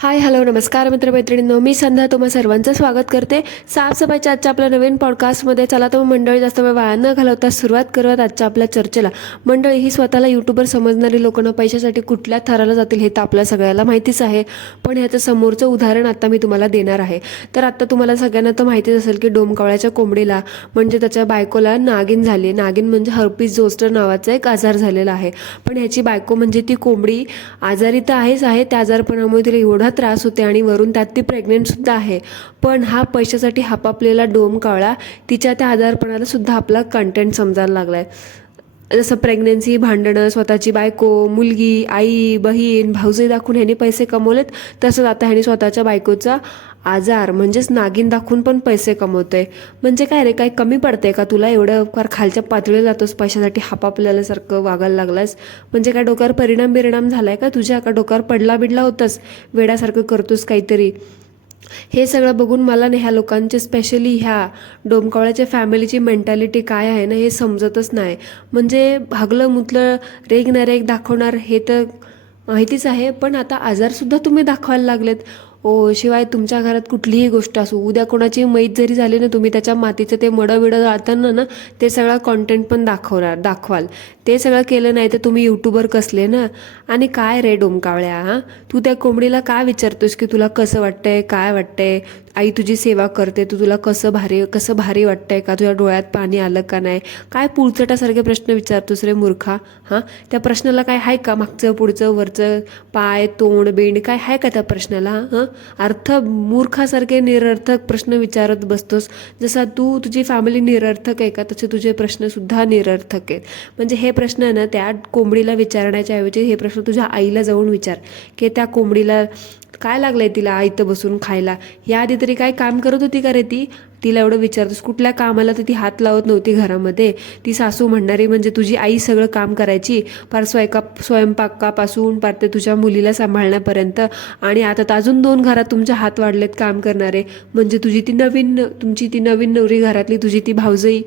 Hi hello नमस्कार मित्रमैत्रिणींनो, मी संध्या तुम्हा सर्वांचं स्वागत करते साफसफाईच्या आजच्या आपल्या नवीन पॉडकास्टमध्ये. चला तर मंडळी, जास्त वेळ वाया न घालवता सुरुवात करूयात आजच्या आपल्या चर्चेला. मंडळी, ही स्वतःला यूट्यूबर समजणारी लोकांना पैशासाठी कुठल्या थराला जातील हे तर आपल्या सगळ्याला माहितीच आहे. पण ह्याचं समोरचं उदाहरण आता मी तुम्हाला देणार आहे. तर आता तुम्हाला सगळ्यांना तर माहितीच असेल की डोमकावळ्याच्या कोंबडीला म्हणजे त्याच्या बायकोला नागिन झाली. नागिन म्हणजे हर्पीस झोस्टर नावाचा एक आजार झालेला आहे. पण ह्याची बायको म्हणजे ती कोंबडी आजारी तर आहेच आहे, त्या आजारपणामुळे तिला एवढा त्रास होते आणि वरून त्यात ती प्रेग्नेंट सुद्धा आहे. पण हा पैशासाठी हापापलेला डोमकावळा तिच्या त्या आजारपणाला सुद्धा आपला कंटेंट समजायला लागलाय. जसं प्रेग्नेन्सी, भांडणं, स्वतःची बायको, मुलगी, आई, बहीण, भाऊजी दाखवून ह्याने पैसे कमवलेत. तसंच आता ह्याने स्वतःच्या बायकोचा आजार म्हणजेच नागिन दाखवून पण पैसे कमवतोय. म्हणजे काय रे, काही कमी पडतंय का तुला? एवढं फार खालच्या पातळीला जातोस, पैशासाठी हापापल्यासारखं वागायला लागलास. म्हणजे काय डोक्यावर परिणाम झालाय का तुझ्या? का डोक्यावर बिडला होतास, वेड्यासारखं करतोस काहीतरी? हे सगळं बघून मला ना ह्या लोकांचे, स्पेशली ह्या डोमकावळ्याच्या फॅमिलीची मेंटॅलिटी काय आहे ना हे समजतच नाही. म्हणजे भागलं मुतलं रेग ना रेग दाखवणार हे तर माहितीच आहे, पण आता आजारसुद्धा तुम्ही दाखवायला लागलेत. शिवाय तुमच्या घरात कुठलीही गोष्ट असू, उद्या कोणाची मैत जरी झाली ना, तुम्ही त्याच्या मातीचं ते मडं जाळताना ना ते सगळं कॉन्टेंट पण दाखवाल. ते सगळं केलं नाही तर तुम्ही यूट्यूबर कसले ना. आणि काय रे डोमकावळ्या, हां, तू त्या कोंबडीला काय विचारतोस की तुला कसं वाटतंय, काय वाटतंय? आई तुझी सेवा करते, तुला कसं भारी वाटतंय का? तुझ्या डोळ्यात पाणी आलं का नाही? काय पुळचटासारखे प्रश्न विचारतोस रे मूर्खा? हां, त्या प्रश्नाला काय आहे का? मागचं पुढचं वरचं पाय तोंड बेंड काय आहे का त्या प्रश्नाला? हां, अर्थ मूर्खासारखे निरर्थक प्रश्न विचारत बसतोस. जसा तुझी फॅमिली निरर्थक आहे का, तसे तुझे प्रश्न सुद्धा निरर्थक आहेत. म्हणजे हे प्रश्न आहे ना, त्या कोंबडीला विचारण्याच्या ऐवजी हे प्रश्न तुझ्या आईला जाऊन विचार की त्या कोंबडीला काय लागलंय तिला इथं बसून खायला? याआधी तरी काय काम करत होती का रे ती? तिला एवढं विचारतोस. कुठल्या कामाला तर ती हात लावत नव्हती घरामध्ये. ती सासू म्हणणारी म्हणजे तुझी आई सगळं काम करायची, फार स्वयंपाकापासून पार ते तुझ्या मुलीला सांभाळण्यापर्यंत. आणि आता तर अजून 2 घरात तुमच्या हात वाढलेत काम करणारे. म्हणजे तुमची ती नवीन नवरी घरातली तुझी ती भावजई,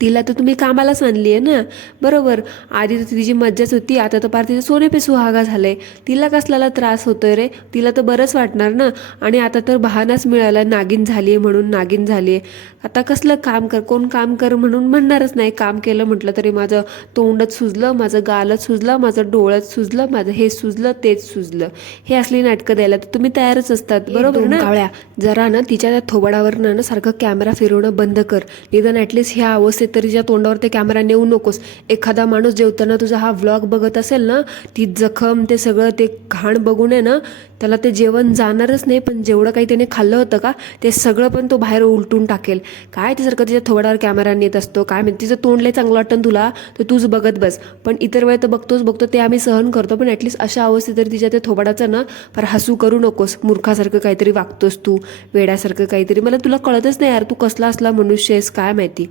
तिला तर तुम्ही कामालाच आणली आहे ना. बरोबर, आधी तर तिची मज्जाच होती, आता तर पार तिचं सोने पे सुहागा झालंय. तिला कसल्याला त्रास होतोय रे? तिला तर बरंच वाटणार ना. आणि आता तर बहानाच मिळाला, नागिन झाली आहे म्हणून नागिन झाली आहे. आता कसलं काम कर, कोण काम कर म्हणून म्हणणारच नाही. काम केलं म्हटलं तरी माझं तोंडच सुजलं, माझं गालच सुजलं, माझं डोळंच सुजलं, माझं हे सुजलं तेच सुजलं. हे असली नाटकं द्यायला तर तुम्ही तयारच असतात. बरोबर ना? कावळ्या, जरा ना तिच्या त्या थोबाडावर ना सारखं कॅमेरा फिरवणं बंद कर. निदान ॲटलिस्ट ह्या अवस्थेत तरी तिच्या तोंडावर ते कॅमेरा नेऊ नकोस. एखादा माणूस जेवताना तुझा हा व्लॉग बघत असेल ना, ती जखम ते सगळं ते घाण बघून आहे ना, त्याला ते जेवण जाणारच नाही. पण जेवढं काही त्याने खाल्लं होतं का ते सगळं पण तो बाहेर उलटून टाकेल. काय ते सारखं तिच्या थोबाडावर कॅमेरा नेत असतो काय माहिती? तिचं तोंड लय चांगलं वाटतं तुला तर तूच बघत बस. पण इतर वेळ तर बघतो ते आम्ही सहन करतो. पण ॲटलिस्ट अशा अवस्थेत तरी तिच्या त्या थोबाडाचं ना फार हसू करू नकोस. मूर्खासारखं काहीतरी वागतोस तू, वेड्यासारखं काहीतरी. मला तुला कळतच नाही यार, तू कसला असला मनुष्य आहेस काय माहिती.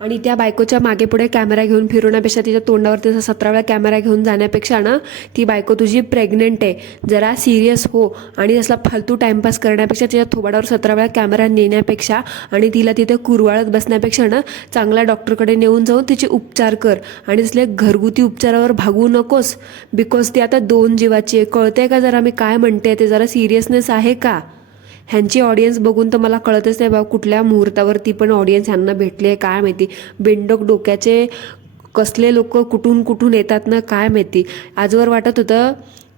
आणि त्या बायकोच्या मागे पुढे कॅमेरा घेऊन फिरवण्यापेक्षा, तिच्या तोंडावर त्याचा 17 वेळा कॅमेरा घेऊन जाण्यापेक्षा ना, ती बायको तुझी प्रेग्नेंट आहे, जरा सिरियस हो. आणि असला फालतू टाइमपास करण्यापेक्षा, तिच्या थोबाडावर 17 वेळा कॅमेरा नेण्यापेक्षा आणि तिला तिथे कुरवाळत बसण्यापेक्षा ना, चांगल्या डॉक्टरकडे नेऊन जाऊन तिचे उपचार कर. आणि तसले घरगुती उपचारावर भागू नकोस. बिकॉज ती आता 2 जीवाची आहे. कळतंय का जरा मी काय म्हणते? ते जरा सिरियसनेस आहे का? ह्यांची ऑडियन्स बघून तर मला कळतच नाही बाबा कुठल्या मुहूर्तावरती पण ऑडियन्स ह्यांना भेटले काय माहिती. बेंडोक डोक्याचे कसले लोक कुठून येतात ना काय माहिती. आजवर वाटत होतं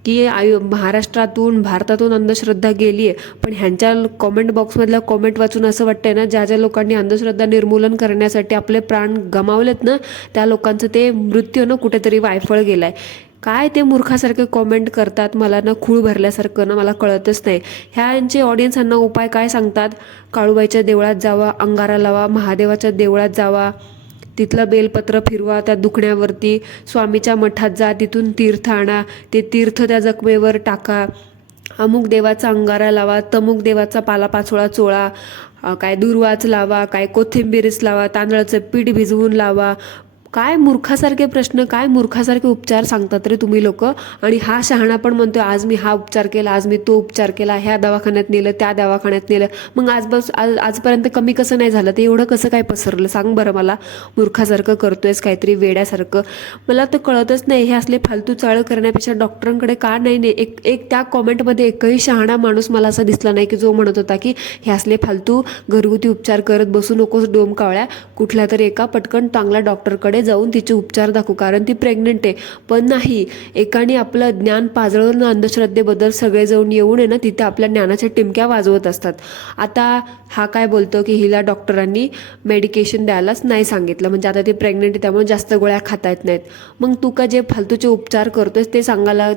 की महाराष्ट्रातून भारतातून अंधश्रद्धा गेली आहे. पण ह्यांच्या कॉमेंट बॉक्समधल्या कॉमेंट वाचून असं वाटतंय ना, ज्या लोकांनी अंधश्रद्धा निर्मूलन करण्यासाठी आपले प्राण गमावलेत ना, त्या लोकांचं ते मृत्यू ना कुठेतरी वायफळ गेलाय. काय ते मूर्खासारखे कॉमेंट करतात, मला ना खूळ भरल्यासारखं ना, मला कळतच नाही. ह्यांचे ऑडियन्स ह्यांना उपाय काय सांगतात? काळूबाईच्या देवळात जावा, अंगारा लावा, महादेवाच्या देवळात जावा, तिथलं बेलपत्र फिरवा त्या दुखण्यावरती, स्वामीच्या मठात जा, तिथून तीर्थ आणा, ते तीर्थ त्या जखमेवर टाका, अमुक देवाचा अंगारा लावा, तमुक देवाचा पालापाचोळा चोळा, काय दुर्वाच लावा, काय कोथिंबीरीच लावा, तांदळाचं पीठ भिजवून लावा, काय मूर्खासारखे प्रश्न, काय मूर्खासारखे उपचार सांगतात रे तुम्ही लोक. आणि हा शहाणा पण म्हणतोय आज मी हा उपचार केला, आज मी तो उपचार केला, ह्या दवाखान्यात नेलं, त्या दवाखान्यात नेलं. मग आजपर्यंत कमी कसं नाही झालं, ते एवढं कसं काय पसरलं सांग बरं मला. मूर्खासारखं करतोयस काहीतरी वेड्यासारखं. मला तर कळतच नाही, हे असले फालतू चाळ करण्यापेक्षा डॉक्टरांकडे का नाही. एक त्या कॉमेंटमध्ये एकही शहाणा माणूस मला असा दिसला नाही की जो म्हणत होता की हे असले फालतू घरगुती उपचार करत बसू नकोस डोम कावळ्या, कुठल्या तरी एका पटकन चांगल्या डॉक्टरकडे जाऊन तिचे उपचार दाखवू, कारण ती प्रेग्नंट आहे. पण नाही, एकाने आपलं ज्ञान पाजळून अंधश्रद्धेबद्दल सगळे जाऊन येऊन आहे ना तिथे आपल्या ज्ञानाच्या टिमक्या वाजवत असतात. आता हा काय बोलतो की हिला डॉक्टरांनी मेडिकेशन द्यायलाच नाही सांगितलं, म्हणजे आता ती प्रेग्नंट आहे त्यामुळे जास्त गोळ्या खाता येत नाहीत. मग तू का जे फालतूचे उपचार करतोयस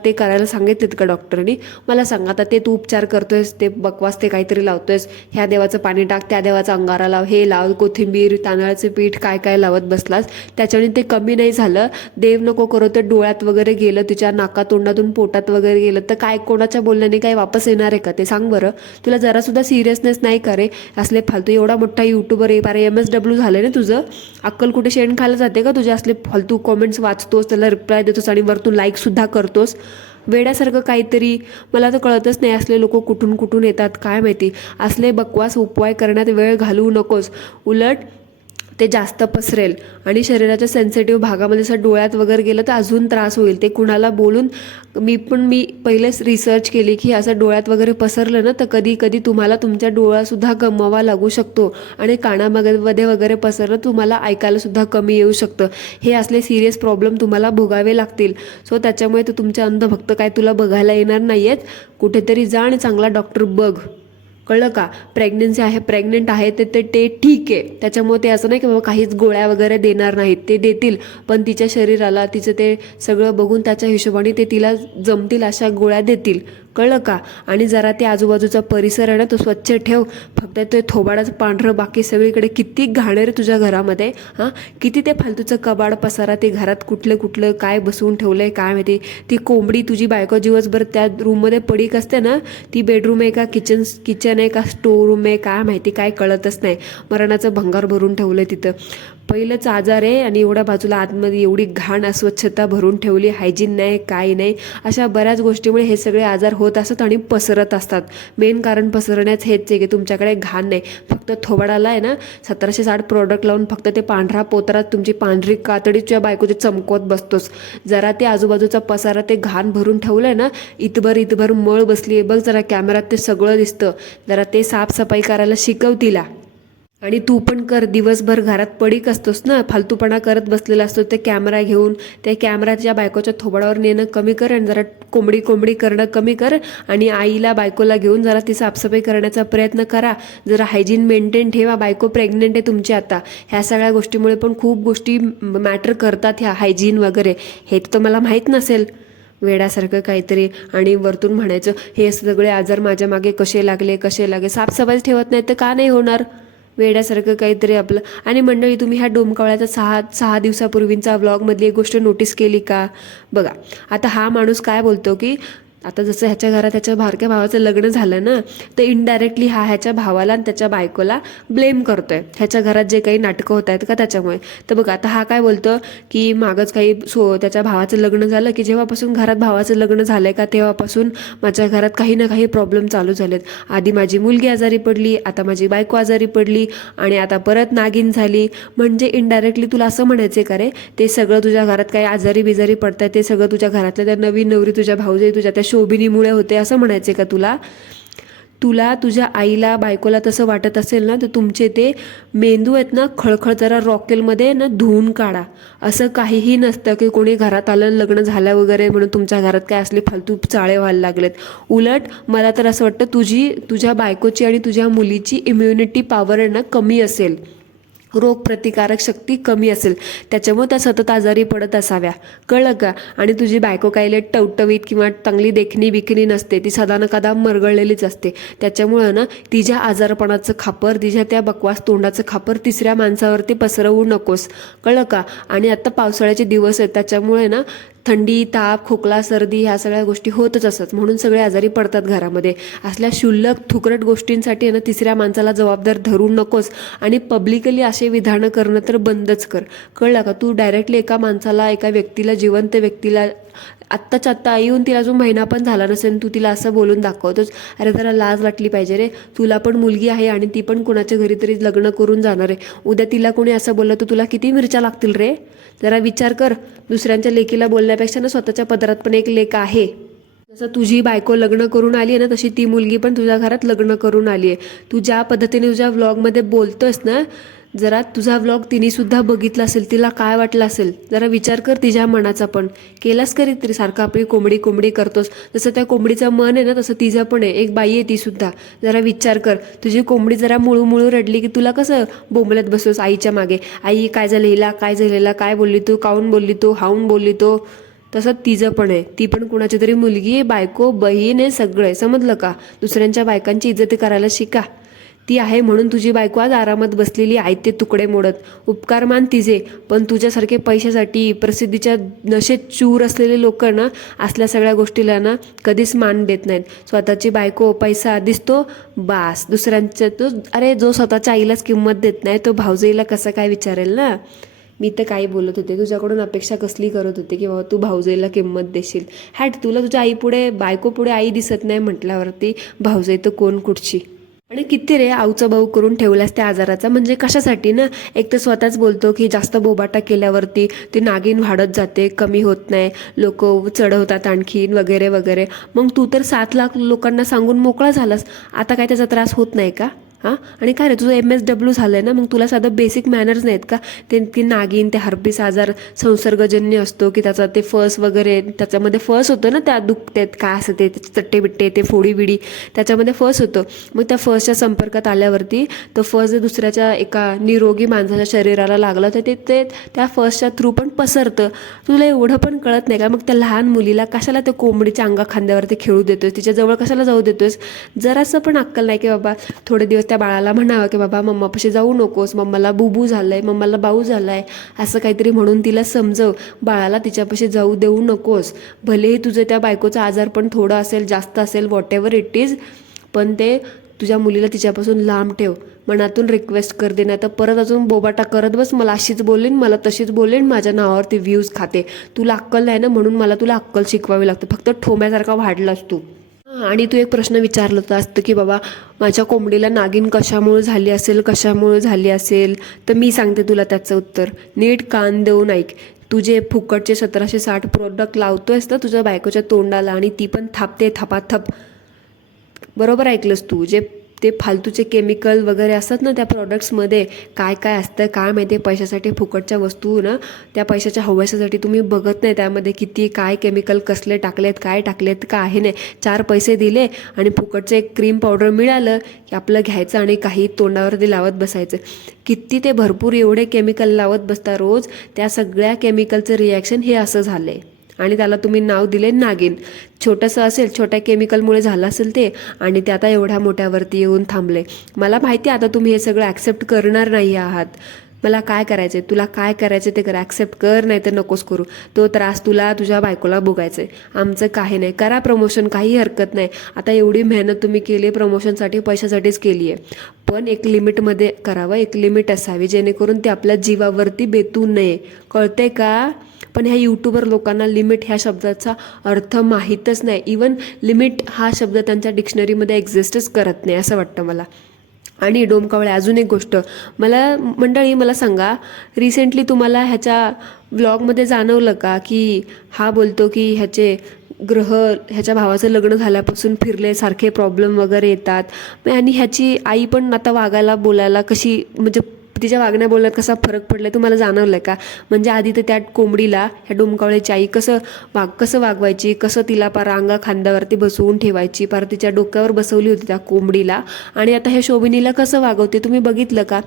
ते करायला सांगितलेत का डॉक्टरनी? मला सांग. आता ते तू उपचार करतोयस ते बकवास, ते काहीतरी लावतोयस, ह्या देवाचं पाणी टाक, त्या देवाचा अंगारा लाव, हे लाव, कोथिंबीर, तांदळाचे पीठ, काय काय लावत बसलास. त्याच्याने ते कमी नाही झालं. देव नको करो तर डोळ्यात वगैरे गेलं, तिच्या नाका तोंडातून पोटात वगैरे गेलं तर काय कोणाच्या बोलण्याने काय वापस येणार आहे का ते सांग बरं. तुला जरासुद्धा सिरियसनेस नाही का रे? असले फालतू, एवढा मोठा यूट्यूबर आहे, बारे MSW झाले ना तुझं. अक्कल कुठे शेण खायला जाते का? तुझे असले फालतू कॉमेंट्स वाचतोस, त्याला रिप्लाय देतोस आणि वरतून लाईकसुद्धा करतोस वेड्यासारखं काहीतरी. मला तर कळतच नाही असले लोक कुठून कुठून येतात काय माहिती. असले बकवास उपवाय करण्यात वेळ घालवू नकोस, उलट ते जास्त पसरेल आणि शरीराच्या सेन्सिटिव्ह भागामध्ये असं डोळ्यात वगैरे गेलं तर अजून त्रास होईल. ते कुणाला बोलून मी पहिलेच रिसर्च केली की असं डोळ्यात वगैरे पसरलं ना तर कधी कधी तुम्हाला तुमच्या डोळासुद्धा गमवावा लागू शकतो आणि कानामध्ये वगैरे पसरलं तुम्हाला ऐकायला सुद्धा कमी येऊ शकतं. हे असले सिरियस प्रॉब्लेम तुम्हाला भोगावे लागतील. सो त्याच्यामुळे तर तुमच्या अंधभक्त काय तुला बघायला येणार नाही आहेत. कुठेतरी जा आणि चांगला डॉक्टर बघ, कळलं का? प्रेग्नेंट आहे ते ठीक आहे. त्याच्यामुळे ते असं नाही की बाबा काहीच गोळ्या वगैरे देणार नाहीत, ते देतील, पण तिच्या शरीराला तिचं ते सगळं बघून त्याच्या हिशोबाने ते तिला जमतील अशा गोळ्या देतील, कळलं का? आणि जरा ते आजूबाजूचा परिसर आहे ना तो स्वच्छ ठेव. फक्त ते थोबाडाचं पांढरं, बाकी सगळीकडे किती घाणेर तुझ्या घरामध्ये. हां, किती ते फालतूचं कबाड पसारा, ते घरात कुठलं काय बसवून ठेवलंय काय माहिती. ती कोंबडी तुझी बायको दिवसभर त्या रूममध्ये पडीक असते ना, ती बेडरूम आहे का किचन आहे का स्टोर रूम आहे काय माहिती, काय कळतच नाही. मरणाचं भंगार भरून ठेवलंय तिथं. पहिलंच आजार आहे आणि एवढ्या बाजूला आतमध्ये एवढी घाण अस्वच्छता भरून ठेवली, हायजीन नाही काही नाही. अशा बऱ्याच गोष्टीमुळे हे सगळे आजार होत असतात आणि पसरत असतात. मेन कारण पसरण्याचं हेच आहे की तुमच्याकडे घाण नाही. फक्त थोबाडाला आहे ना 1760 प्रोडक्ट लावून फक्त ते पांढरा पोतरात तुमची पांढरी कातडीच्या बायकोची चमकवत बसतोस. जरा ते आजूबाजूचा पसारा ते घाण भरून ठेवलंय ना, इतभर मळ बसली आहे बघ, जरा कॅमेऱ्यात ते सगळं दिसतं. जरा ते साफसफाई करायला शिकव तिला. आणि तू पण कर, दिवसभर घरात पडीक असतोस ना, फालतूपणा करत बसलेला असतो. ते कॅमेरा घेऊन त्या कॅमेराच्या बायकोच्या थोबाडावर नेणं कमी कर आणि जरा कोंबडी करणं कमी कर. आणि आईला बायकोला घेऊन जरा ती साफसफाई करण्याचा प्रयत्न करा. जरा हायजीन मेंटेन ठेवा. बायको प्रेग्नेंट आहे तुमची आता. ह्या सगळ्या गोष्टीमुळे पण खूप गोष्टी मॅटर करतात, ह्या हायजीन वगैरे. हे तर मला माहीत नसेल. वेड्यासारखं काहीतरी आणि वरतून म्हणायचं हे सगळे आजार माझ्या मागे कसे लागले. साफसफाई ठेवत नाही तर का नाही होणार? वेड्यासारखं काहीतरी आपलं. आणि मंडळी, तुम्ही ह्या डोमकावळ्याचा 6 दिवसापूर्वींचा व्लॉगमधली एक गोष्ट नोटीस केली का? बघा, आता हा माणूस काय बोलतो की आता जसं ह्याच्या घरात ह्याच्या बारक्या भावाचं लग्न झालं ना, तर इनडायरेक्टली हा ह्याच्या भावाला आणि त्याच्या बायकोला ब्लेम करतोय ह्याच्या घरात जे काही नाटकं होत आहेत का त्याच्यामुळे. तर बघा, आता हा काय बोलतो की मागच काही त्याच्या भावाचं लग्न झालं की जेव्हापासून घरात भावाचं लग्न झालंय का तेव्हापासून माझ्या घरात काही ना काही प्रॉब्लेम चालू झालेत. आधी माझी मुलगी आजारी पडली, आता माझी बायको आजारी पडली आणि आता परत नागिन झाली. म्हणजे इनडायरेक्टली तुला असं म्हणायचे का रे, ते सगळं तुझ्या घरात काही आजारी बिजारी पडताय ते सगळं तुझ्या घरातल्या त्या नवीन नवरी तुझ्या भाऊजी तुझ्या त्या शोभिनीमुळे होते असं म्हणायचे का तुला तुझ्या आईला बायकोला तसं वाटत असेल ना, तर तुमचे ते मेंदू आहेत ना खळखळ जरा रॉकेलमध्ये ना धुवून काढा. असं काहीही नसतं की कोणी घरात आलं लग्न झालं वगैरे म्हणून तुमच्या घरात काय असले फालतू चाळे व्हायला लागलेत. उलट मला तर असं वाटतं तुझ्या बायकोची आणि तुझ्या मुलीची इम्युनिटी पॉवर आहे ना कमी असेल, रोगप्रतिकारक शक्ती कमी असेल, त्याच्यामुळे त्या सतत आजारी पडत असाव्या, कळलं का? आणि तुझी बायको काही टवटवीत किंवा चांगली देखणी बिखणी नसते, ती सदा न कदा मरगळलेलीच असते. त्याच्यामुळं ना तिच्या आजारपणाचं खापर, तिच्या त्या बकवास तोंडाचं खापर तिसऱ्या माणसावरती पसरवू नकोस, कळलं का? आणि आता पावसाळ्याचे दिवस आहेत त्याच्यामुळे ना थंडी, ताप, खोकला, सर्दी ह्या सगळ्या गोष्टी होतच असतात, म्हणून सगळे आजारी पडतात घरामध्ये. असल्या क्षुल्लक थुकरट गोष्टींसाठी आहे ना तिसऱ्या माणसाला जबाबदार धरू नकोस आणि पब्लिकली असे विधानं करणं तर बंदच कर. कळलं का? तू डायरेक्टली एका माणसाला, एका व्यक्तीला, जिवंत व्यक्तीला, आत्ताच्या आत्ता आई येऊन तिला अजून महिना पण झाला नसेल, तू तिला असं बोलून दाखवतोस. अरे जरा लाज वाटली पाहिजे रे. तुला पण मुलगी आहे आणि ती पण कुणाच्या घरी तरी लग्न करून जाणार आहे. उद्या तिला कोणी असं बोललं तर तुला किती मिरच्या लागतील रे. जरा विचार कर. दुसऱ्यांच्या लेकीला बोलण्यापेक्षा ना स्वतःच्या पदरात पण एक लेक आहे. जसं तुझी बायको लग्न करून आली आहे ना, तशी ती मुलगी पण तुझ्या घरात लग्न करून आली आहे. तू ज्या पद्धतीने तुझ्या व्लॉगमध्ये बोलतोयस ना, जरा तुझा व्लॉग तिनेसुद्धा बघितला असेल, तिला काय वाटलं असेल जरा विचार कर. तिच्या मनाचा पण केलास कधीतरी? सारखं आपली कोंबडी कोंबडी करतोस. जसं त्या कोंबडीचं मन आहे ना, तसं तिचं पण आहे. एक बाई आहे ती सुद्धा. जरा विचार कर. तुझी कोंबडी जरा मुळू मुळू रडली की तुला कसं बोंबलत बसतोस आईच्या मागे, आई काय झालं हिला, काय झालेला, काय बोलली तू, काऊन बोलली तू, हाऊन बोलली तो. तसं तिचं पण आहे. ती पण कुणाची तरी मुलगी आहे, बायको, बहीण आहे, सगळं आहे. समजलं का? दुसऱ्यांच्या बायकांची इज्जत करायला शिका. ती आहे म्हणून तुझी बायको आज आरामात बसलेली आहे ते तुकडे मोडत. उपकार मान तिचे, पण तुझ्यासारखे पैशासाठी, प्रसिद्धीच्या नशेत चूर असलेले लोक ना असल्या सगळ्या गोष्टीला ना कधीच मान देत नाहीत. स्वतःची बायको, पैसा दिसतो बास. दुसऱ्यांच्या तो, अरे जो स्वतःच्या आईलाच किंमत देत नाही तो भावजईला कसं काय विचारेल ना. मी तर काय बोलत होते, तुझ्याकडून अपेक्षा कसली करत होते की बाबा तू भावजईला किंमत देशील. हॅट, तुला तुझ्या आईपुढे, बायकोपुढे आई दिसत नाही म्हटल्यावरती भावजई तर कोण कुठची. आणि किती रे आऊचा भाऊ करून ठेवल्यास त्या आजाराचा. म्हणजे कशासाठी ना? एक तर स्वतःच बोलतो की जास्त बोबाटा केल्यावरती ते नागिन वाढत जाते, कमी होत नाही, लोक चढवतात आणखीन वगैरे वगैरे. मग तू तर 7 लाख लोकांना सांगून मोकळा झालास. आता काय त्याचा त्रास होत नाही का? हां, आणि काय रे तुझं MSW झालं आहे ना, मग तुला साधं बेसिक मॅनर्स नाहीत का? ते की नागिन, ते हर्पिस आजार संसर्गजन्य असतो की त्याचा ते फस वगैरे, त्याच्यामध्ये फस होतं ना, त्या दुखतात काय असं ते चट्टे बिट्टे, ते फोडी बिडी, त्याच्यामध्ये फस होतं. मग त्या फसच्या संपर्कात आल्यावरती तो फस जर दुसऱ्याच्या एका निरोगी माणसाच्या शरीराला लागला तर ते त्या फसच्या थ्रू पण पसरतं. तुला एवढं पण कळत नाही का? मग त्या लहान मुलीला कशाला त्या कोंबडीच्या अंगा खांद्यावरती खेळू देतोस, तिच्याजवळ कशाला जाऊ देतोस? जरासं पण अक्कल नाही की बाबा थोडे दिवस त्या बाळाला म्हणावं की बाबा मम्मापाशी जाऊ नकोस, मम्माला बुबू झालंय, मम्माला बाऊ झालाय, असं काहीतरी म्हणून तिला समजव. बाळाला तिच्यापाशी जाऊ देऊ नकोस. भलेही तुझं त्या बायकोचा आजार पण थोडं असेल, जास्त असेल, वॉट एव्हर इट इज, पण ते तुझ्या मुलीला तिच्यापासून लांब ठेव. मनातून रिक्वेस्ट कर दे, नाही तर परत अजून बोबाटा करत बस. मला अशीच बोलेन, मला तशीच बोलेन, माझ्या नावावरती व्ह्यूज खाते. तुला अक्कल नाही ना, म्हणून मला तुला अक्कल शिकवावी लागते. फक्त ठोम्यासारखा वाढलास तू. आणि तू एक प्रश्न विचारला होता असतं की बाबा माझ्या कोंबडीला नागिन कशामुळे झाली असेल, कशामुळे झाली असेल, तर मी सांगते तुला त्याचं उत्तर. नीट कान देऊन ऐक. तुझे फुकटचे 1760 प्रोडक्ट लावतोयस ना तुझ्या बायकोच्या तोंडाला आणि ती पण थापते थपाथप. बरोबर ऐकलंस तू. जे ते फालतूचे केमिकल वगैरे असतात ना त्या प्रॉडक्ट्समध्ये, काय काय असतं काय माहिती. पैशासाठी फुकटच्या वस्तू ना, त्या पैशाच्या हव्यासासाठी तुम्ही बघत नाही त्यामध्ये किती काय केमिकल कसले टाकलेत, काय टाकलेत, का आहे नाही. 4 पैसे दिले आणि फुकटचं एक क्रीम पावडर मिळालं की आपलं घ्यायचं आणि काही तोंडावरती लावत बसायचं. किती ते भरपूर एवढे केमिकल लावत बसता रोज. त्या सगळ्या केमिकलचं रिॲक्शन हे असं झालं आहे आणि त्याला तुम्ही नाव दिले नागिन. छोटंसं असेल, छोट्या केमिकलमुळे झालं असेल ते, आणि ते आता एवढ्या मोठ्यावरती येऊन थांबले. मला माहिती आहे आता तुम्ही हे सगळं ॲक्सेप्ट करणार नाही आहात. मला काय करायचं आहे, तुला काय करायचं ते कर. ॲक्सेप्ट कर, नाही तर नकोच करू. तो त्रास तुला तुझ्या बायकोला भोगायचं आहे. आमचं काही नाही. करा प्रमोशन, काही हरकत नाही. आता एवढी मेहनत तुम्ही केली प्रमोशनसाठी, पैशासाठीच केली आहे, पण एक लिमिटमध्ये करावं. एक लिमिट असावी जेणेकरून ते आपल्या जीवावरती बेतू नये. कळते का? पण ह्या यूट्यूबर लोकांना लिमिट ह्या शब्दाचा अर्थ माहीतच नाही. इवन लिमिट हा शब्द त्यांच्या डिक्शनरीमध्ये एक्झिस्टच करत नाही असं वाटतं मला. आणि डोमकावळे, अजून एक गोष्ट मंडळी मला सांगा, रिसेंटली तुम्हाला ह्याच्या व्लॉगमध्ये जाणवलं का की हा बोलतो की ह्याच्या भावाचं लग्न झाल्यापासून फिरले, सारखे प्रॉब्लेम वगैरे येतात. आणि ह्याची आई पण आता वागायला बोलायला कशी, म्हणजे तिच्या वागण्या बोलण्यात कसा फरक पडला तुम्हाला जाणवलं का? म्हणजे आधी तर त्या कोंबडीला, ह्या डोमकावळ्याची आई कसं वागवायची, कसं तिला पार अंगा खांद्यावरती बसवून ठेवायची, पार तिच्या डोक्यावर बसवली होती त्या कोंबडीला. आणि आता ह्या शोभिनीला कसं वागवते तुम्ही बघितलं का?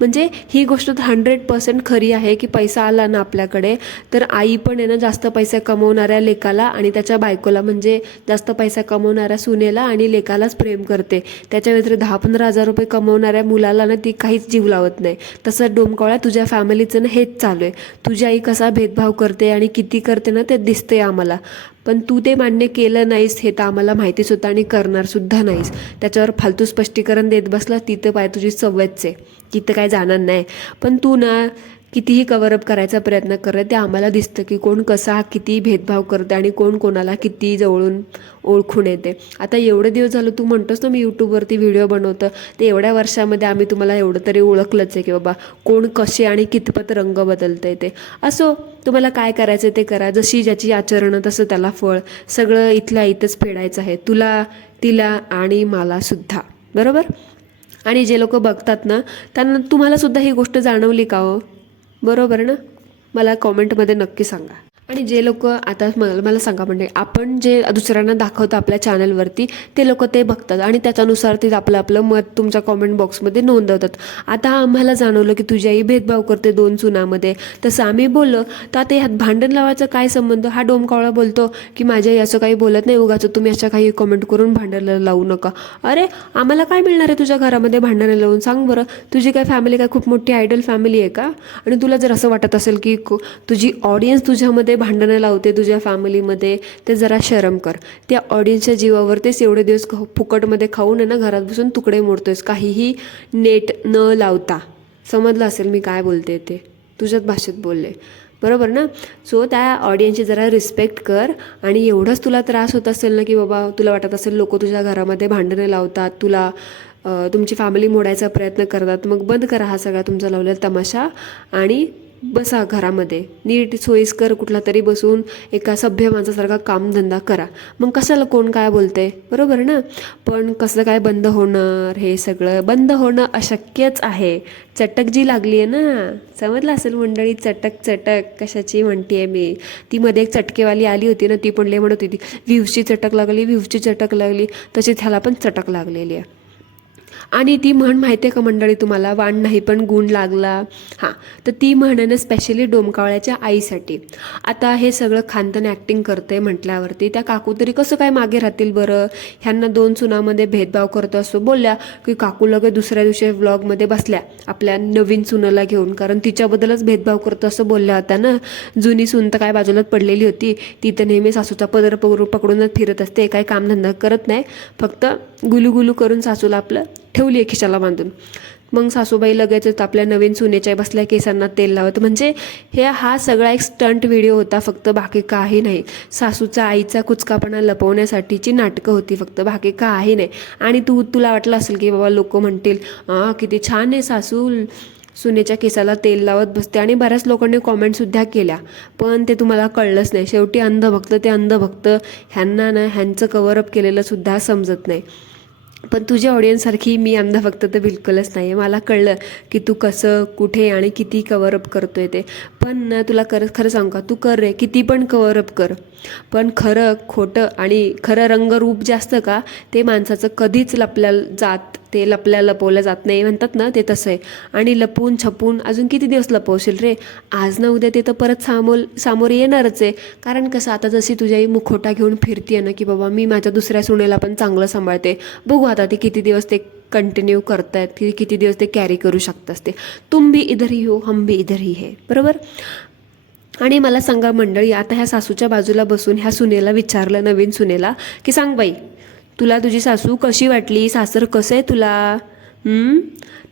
म्हणजे ही गोष्ट 100% खरी आहे की पैसा आला ना आपल्याकडे तर आई पण आहे ना जास्त पैसा कमवणाऱ्या लेकाला आणि त्याच्या बायकोला, म्हणजे जास्त पैसा कमवणाऱ्या सुनेला आणि लेकालाच प्रेम करते. त्याच्या व्यतिरिक्त 10-15 हजार रुपये कमवणाऱ्या मुलाला ना ती काहीच जीव लावत नाही. तसं डोमकावळ्या तुझ्या फॅमिलीचं ना हेच चालू आहे. तुझी आई कसा भेदभाव करते आणि किती करते ना ते दिसते आम्हाला, पण तू ते मान्य केलं नाहीस हे तर आम्हाला माहितीच होतं आणि करणार सुद्धा नाहीस. त्याच्यावर फालतू स्पष्टीकरण देत बसला तिथं पाय तुझी सवयच आहे, तिथं काय जाणार नाही. पण तू ना कितीही कव्हरअप करायचा प्रयत्न करत ते आम्हाला दिसतं की कोण कसा किती भेदभाव करते आणि कोण कोणाला किती जवळून ओळखून येते. आता एवढे दिवस झालं तू म्हणतोस ना मी यूट्यूबवरती व्हिडिओ बनवतं, ते एवढ्या वर्षामध्ये आम्ही तुम्हाला एवढं तरी ओळखलंच आहे की बाबा कोण कसे आणि कितपत रंग बदलतंय ते. असो, तुम्हाला काय करायचं ते करा, जशी ज्याची आचरणं तसं त्याला फळ. सगळं इथल्या इथंच फेडायचं आहे, तुला, तिला आणि मला सुद्धा, बरोबर. आणि जे लोक बघतात ना त्यांना तुम्हाला सुद्धा ही गोष्ट जाणवली का हो? बरोबर ना? मला कॉमेंटमध्ये नक्की सांगा. आणि जे लोक आता मला सांगा, म्हणजे आपण जे दुसऱ्यांना दाखवतो आपल्या चॅनलवरती ते लोक ते बघतात आणि त्याच्यानुसार ते आपलं आपलं मत तुमच्या कॉमेंट बॉक्समध्ये नोंदवतात. आता आम्हाला जाणवलं की तुझी आई भेदभाव करते 2 सुनामध्ये, तसं आम्ही बोललो तर आता ह्यात भांडण लावायचा काय संबंध? हा डोमकावळा बोलतो की माझी आई असं काही बोलत नाही, उगाच तुम्ही अशा काही कॉमेंट करून भांडायला लावू नका. अरे आम्हाला काय मिळणार आहे तुझ्या घरामध्ये भांडणं लावून? सांग बरं. तुझी काय फॅमिली काय खूप मोठी आयडल फॅमिली आहे का? आणि तुला जर असं वाटत असेल की तुझी ऑडियन्स तुझ्यामध्ये भांडणं लावते तुझ्या फॅमिलीमध्ये, ते जरा शरम कर. त्या ऑडियन्सच्या जीवावर तेच एवढे दिवस फुकटमध्ये खाऊन आहे ना घरात बसून तुकडे मोडतोयस, काहीही नेट न लावता. समजलं असेल मी काय बोलते ते, तुझ्याच भाषेत बोलले, बरोबर ना? सो त्या ऑडियन्सची जरा रिस्पेक्ट कर. आणि एवढंच तुला त्रास होत असेल ना की बाबा तुला वाटत असेल लोक तुझ्या घरामध्ये भांडणं लावतात, तुला तुमची फॅमिली मोडायचा प्रयत्न करतात, मग बंद करा हा सगळा तुमचा लावलेला तमाशा आणि बसा घरामध्ये नीट सोयीस्कर कुठला तरी बसून एका सभ्य माणसासारखा कामधंदा करा. मग कशाला कोण काय बोलते, बरोबर ना? पण कसं काय बंद होणार? हे सगळं बंद होणं अशक्यच आहे. चटक जी लागली आहे ना, समजलं असेल मंडळी, चटक चटक कशाची म्हणते मी. ती मध्ये एक चटकेवाली आली होती ना, ती पण लय म्हणत होती व्ह्यूजची चटक लागली, व्ह्यूजची चटक लागली. तशीच ह्याला पण चटक लागलेली आहे. आणि ती म्हण माहिती आहे का मंडळी तुम्हाला, वाण नाही पण गुण लागला. हां, तर ती म्हण स्पेशली डोमकावळ्याच्या आईसाठी. आता हे सगळं खानदान ॲक्टिंग करते म्हटल्यावरती त्या काकू तरी कसं काय मागे राहतील बरं? ह्यांना 2 सुनामध्ये भेदभाव करतो असं बोलल्या की काकू लगे दुसऱ्या दिवशी व्लॉगमध्ये बसल्या आपल्या नवीन सुनाला घेऊन, कारण तिच्याबद्दलच भेदभाव करतो असं बोलल्या होत्या ना. जुनी सून तर काय बाजूलाच पडलेली होती, ती तर नेहमी सासूचा पदर पकडूनच फिरत असते, काही कामधंदा करत नाही, फक्त गुलूगुलू करून सासूला आपलं ठेवली आहे खिशाला बांधून. मग सासूबाई लगेचच आपल्या नवीन सुनेच्या बसल्या केसांना तेल लावत. म्हणजे हा सगळा एक स्टंट व्हिडिओ होता फक्त, बाकी काही नाही. सासूचा आईचा कुचकापणा लपवण्यासाठीची नाटकं होती फक्त, बाकी काही नाही. आणि तुला वाटलं असेल की बाबा लोक म्हणतील किती छान आहे सासू, सुनेच्या केसाला तेल लावत बसते. आणि बऱ्याच लोकांनी कॉमेंटसुद्धा केल्या, पण ते तुम्हाला कळलंच नाही. शेवटी अंधभक्त ते अंधभक्त, ह्यांना ना ह्यांचं कव्हरअप केलेलं सुद्धा समजत नाही. पण तुझ्या ऑडियन्ससारखी मी अंधभक्त तर बिलकुलच नाही आहे. मला कळलं की तू कसं, कुठे आणि किती कव्हरअप करतोय ते. पण ना तुला खरं सांगू का, तू कर रे, किती पण कव्हरअप कर, पण खरं खोटं आणि खरं रंगरूप जे असतं का ते माणसाचं कधीच लपवलं जात नाही म्हणतात ना, ते तसं आहे. आणि लपवून छपून अजून किती दिवस लपवशील रे? आज ना उद्या ते तर परत सामोरे येणारच आहे. कारण कसं, आता जशी तुझी आई मुखोटा घेऊन फिरतीये ना की बाबा मी माझ्या दुसऱ्या सुनेला पण चांगलं सांभाळते, बघू आता ती किती दिवस ते कंटिन्यू करतायत, किती दिवस ते कॅरी करू शकतात ते. तुम भी इधर ही हो, हम भी इधर ही है, बरोबर. आणि मला सांगा मंडळी, आता ह्या सासूच्या बाजूला बसून ह्या सुनेला विचारलं, नवीन सुनेला, की सांग बाई तुला तुझी सासू कशी वाटली, सासर कसं आहे तुला?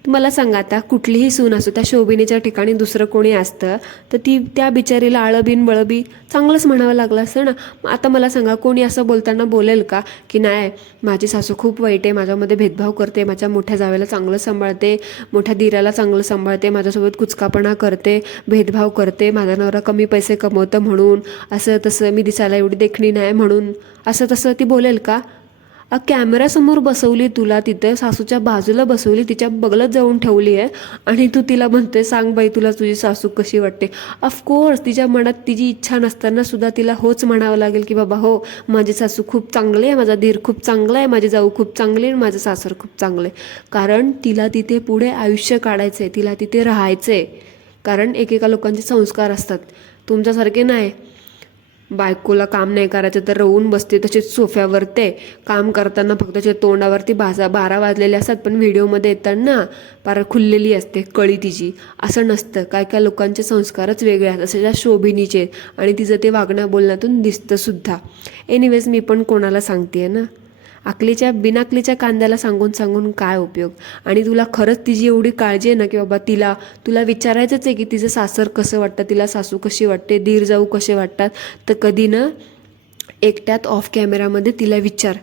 मला सांगा, आता कुठलीही सून असो, त्या शोभिनीच्या ठिकाणी दुसरं कोणी असतं तर त्या बिचारीला आळबीन बळबी चांगलंच म्हणावं लागलं असतं ना. आता मला सांगा, कोणी असं बोलताना बोलेल का की नाही माझी सासू खूप वाईट आहे, माझ्यामध्ये भेदभाव करते, माझ्या मोठ्या जावेला चांगलं सांभाळते, मोठ्या दिराला चांगलं सांभाळते, माझ्यासोबत कुचकापणा करते, भेदभाव करते, माझा नवरा कमी पैसे कमवतं म्हणून, असं तसं, मी दिसायला एवढी देखणी नाही म्हणून, असं तसं ती बोलेल का? कॅमेऱ्यासमोर बसवली तुला, तिथे सासूच्या बाजूला बसवली, तिच्या बगलत जाऊन ठेवली आहे आणि तू तिला म्हणते सांग बाई तुला तुझी सासू कशी वाटते. ऑफकोर्स तिच्या मनात तिची इच्छा नसताना सुद्धा तिला होच म्हणावं लागेल की बाबा हो माझी सासू खूप चांगली आहे, माझा धीर खूप चांगला आहे, माझी जाऊ खूप चांगली आहे, माझं सासर खूप चांगलं आहे. कारण तिला तिथे पुढे आयुष्य काढायचं आहे, तिला तिथे राहायचं आहे. कारण एकेका लोकांचे संस्कार असतात, तुमच्यासारखे नाही. बायकोला काम नाही करायचं तर रवून बसते तसेच सोफ्यावर ते काम करताना फक्त त्याच्या तोंडावरती 12 वाजलेले असतात, पण व्हिडिओमध्ये येताना पार खुललेली असते कळी तिची. असं नसतं. काय काय लोकांचे संस्कारच वेगळे आहेत, असं ज्या शोभिनीचे, आणि तिचं ते वागण्या बोलण्यातून दिसतं सुद्धा. एनिवेज मी पण कोणाला सांगते ना, बिनाकलीच्या कांद्याला सांगून सांगून काय उपयोग. आणि तुला खरंच तिची एवढी काळजी आहे ना की बाबा तुला विचारायचंच आहे की तिचं सासर कसं वाटतं, तिला सासू कशी वाटते, दीर जाऊ कसे वाटतात, तर कधी ना एकट्यात ऑफ कॅमेरामध्ये तिला विचार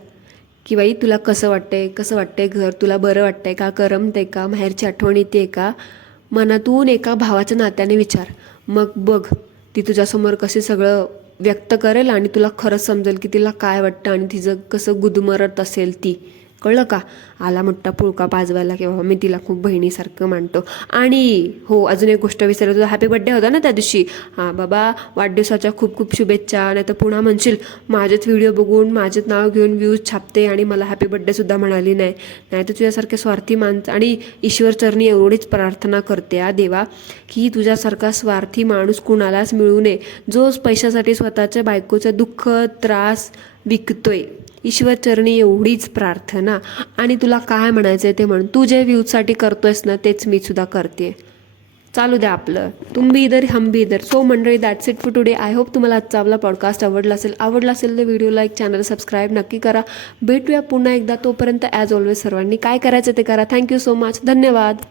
की बाई तुला कसं वाटतंय घर, तुला बरं वाटतंय का, करमतंय का, माहेरची आठवण येते का, मनातून एका भावाच्या नात्याने विचार. मग बघ ती तुझ्यासमोर कसे सगळं व्यक्त करेल आणि तुला खरंच समजेल की तिला काय वाटतं आणि तिचं कसं गुदमरत असेल ती. कळलं का? आला मोठा पुळका पाजवायला की बाबा मी तिला खूप बहिणीसारखं मानतो. आणि हो, अजून एक गोष्ट विचारत, तुझा हॅपी बड्डे होता ना त्या दिवशी. हां बाबा, वाढदिवसाच्या खूप खूप शुभेच्छा. नाही तर पुन्हा म्हणशील माझेच व्हिडिओ बघून माझेच नाव घेऊन व्ह्यूज छापते आणि मला हॅपी बड्डेसुद्धा म्हणाली नाही. नाही तर तुझ्यासारखे स्वार्थी माणसं, आणि ईश्वरचरणी एवढीच प्रार्थना करते देवा की तुझ्यासारखा स्वार्थी माणूस कुणालाच मिळू नये, जो पैशासाठी स्वतःच्या बायकोचं दुःख त्रास विकतोय. ईश्वरचरणी एवढीच प्रार्थना. आणि तुला काय म्हणायचं आहे ते म्हण. तू जे व्ह्यूजसाठी करतोयस ना तेच मी सुद्धा करते. चालू द्या आपलं, तुम भी इधर हम भी इधर. सो मंडळी, that's it for today. I hope तुम्हाला आजचा आपला पॉडकास्ट आवडला असेल तर व्हिडिओ लाईक, चॅनल सबस्क्राईब नक्की करा. भेटूया पुन्हा एकदा. तोपर्यंत ॲज ऑलवेज सर्वांनी काय करायचं ते करा. Thank you so much. धन्यवाद.